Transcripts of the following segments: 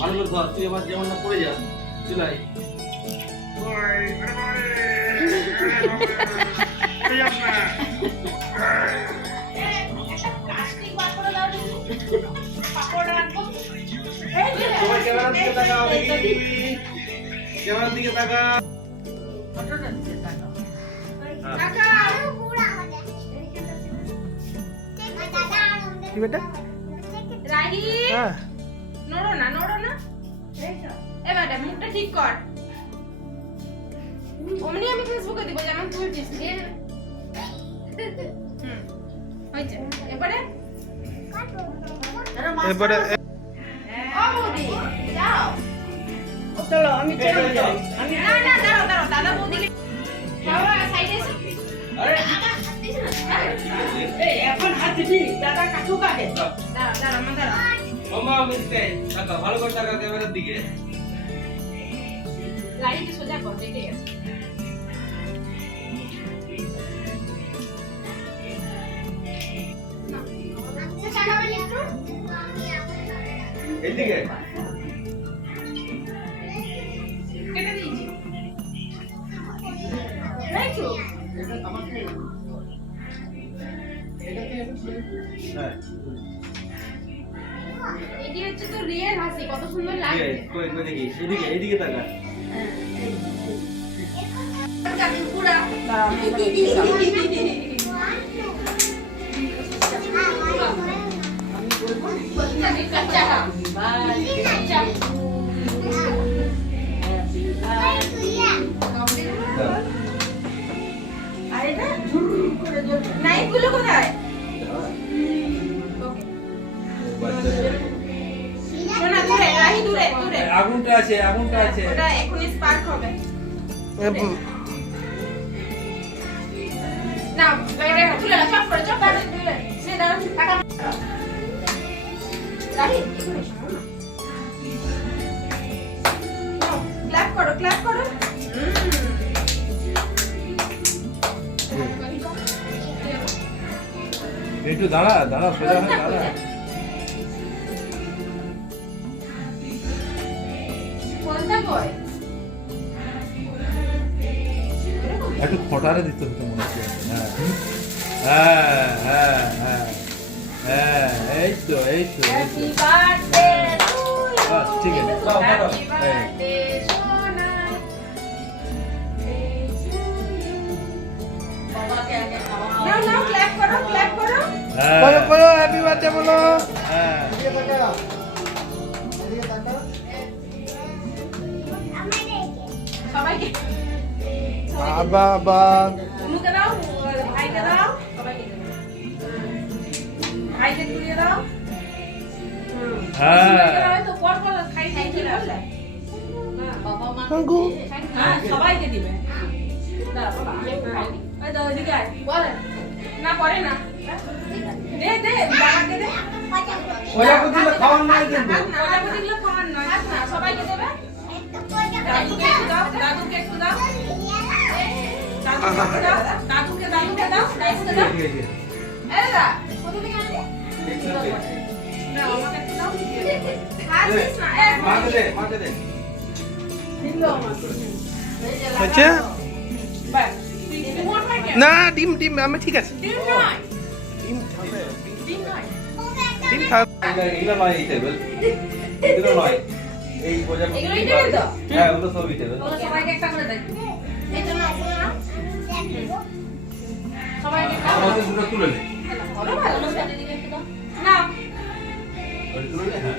ভালো করে ধর, তুই আবার যেমন না পড়ে যা চুলাই। সবাই ক্যামেরার দিকে তাকাও, দেখি ক্যামেরার দিকে তাকা। কি বেটা রাহি হ্যাঁ নড়ো না এবার মুখটা ঠিক কর। অমনি আমি ফেসবুকে দিব যেমন তুই দিস। হইছে এবারে এবারে ও বৌদি যাও চলো আমি চলে যাই। আমি না দাঁড়াও দাদা বৌদিকে বাবা সাইডে এসো। আরে এই এখন হাত দিবি দাদা কাটু কাটে। দাঁড়া মামা মিস্তে তাকা, ভালো করে তাকা ক্যামেরার দিকে। লাইটে সোজা কর, দেখে গেছে। এদিকে কেটে দিয়েছি রাইটু। হ্যাঁ এটি হচ্ছে তো রিয়েল হাসি, কত সুন্দর লাগে। কই দেখি, এদিকে তাকা। পুরা নাইটগুলো কোথায়? শোনা দূরে, রাহি দূরে। আগুনটা আছে ওটা এখনই স্পার্ক হবে। না বাইরে তুলে না, চপ করে তুলে সে দাঁড়া টাকা রাহি এখানে শোনো না। ক্ল্যাপ করো একটু দাঁড়া সোজা হয়ে দাঁড়া। কোনটা কই একটু ফটারে দিতে হতো মনে হচ্ছে। হ্যাঁ এই তো হ্যাপি বার্থডে টু ইউ। বাস, ঠিক আছে। হ্যাপি বার্থডে সোনা। বাবাকে আগে খাওয়াও। নাও ক্ল্যাপ করো। বলো হ্যাপি বার্থডে বলো। হ্যাঁ সবাইকে বাবা মুখে দাও, ভাইকে দাও, সবাইকে দাও। ভাইকে তুলে দাও। তো পর খাই বললে বাবা মা হ্যাঁ সবাইকে দিবে। দাঁড়া বাবা ওই দাও এদিকে আয় বলে না পরে না দে বাবাকে দে। ওটাকে দিলে খাওয়ার নাই কিন্তু। ওটাকে দিলে খাওয়ার নয় না, সবাইকে দেবে। দাদুকে একটু দাও। দাদুকে দাও, দাদুকে দাও, এই দা কত দিকে আনবে? না আমাকে একটু দাও। খাচ্ছিস না মাকে দে দিলো আচ্ছা বাস রিমোট থাকে না ডিম আমি ঠিক আছে। ডিম নয় ডিম খাবে ডিম নয় ডিম খাবে এগুলো নয়, এই টেবিল এগুলো নয়, এই বোঝা এগুলো এই টেবিল তো? হ্যাঁ ওগুলো সবই টেবিল। ওগুলো সবাইকে একটা করে দেয়। এই জন্য সবাইকে একটা আমাদের দুটো তুলে নে। বলো ভালো দিকে একটু দাও না। ওই তুলে নে। হ্যাঁ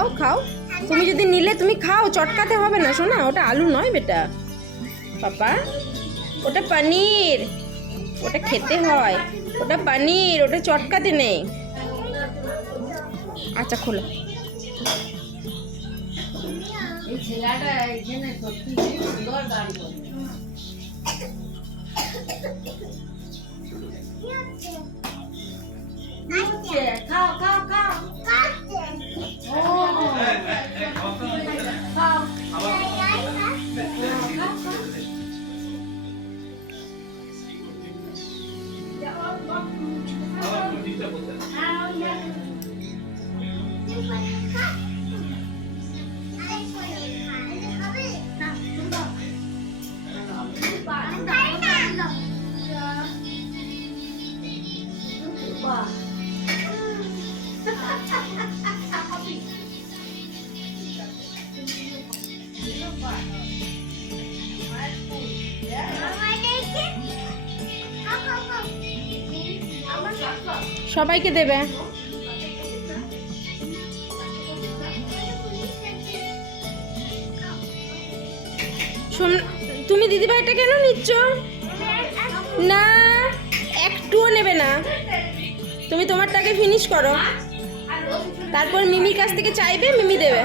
খাও খাও, তুমি যদি নিলে তুমি খাও, চটকাতে হবে না শোনা, ওটা আলু নয় বেটা পাপা, ওটা পনির, ওটা খেতে হয়, ওটা পনির, ওটা চটকাতে নেই। আচ্ছা খোলো। এই ছেলেটা এখানে সত্যি সুন্দর গান করে। খাও খাও খাও সবাইকে দেবে। তুমি দিদিভাইটা কেন নিচ্ছ? না একটুও নেবে না, তুমি তোমারটাকে ফিনিশ করো, তারপর মিমির কাছ থেকে চাইবে, মিমি দেবে।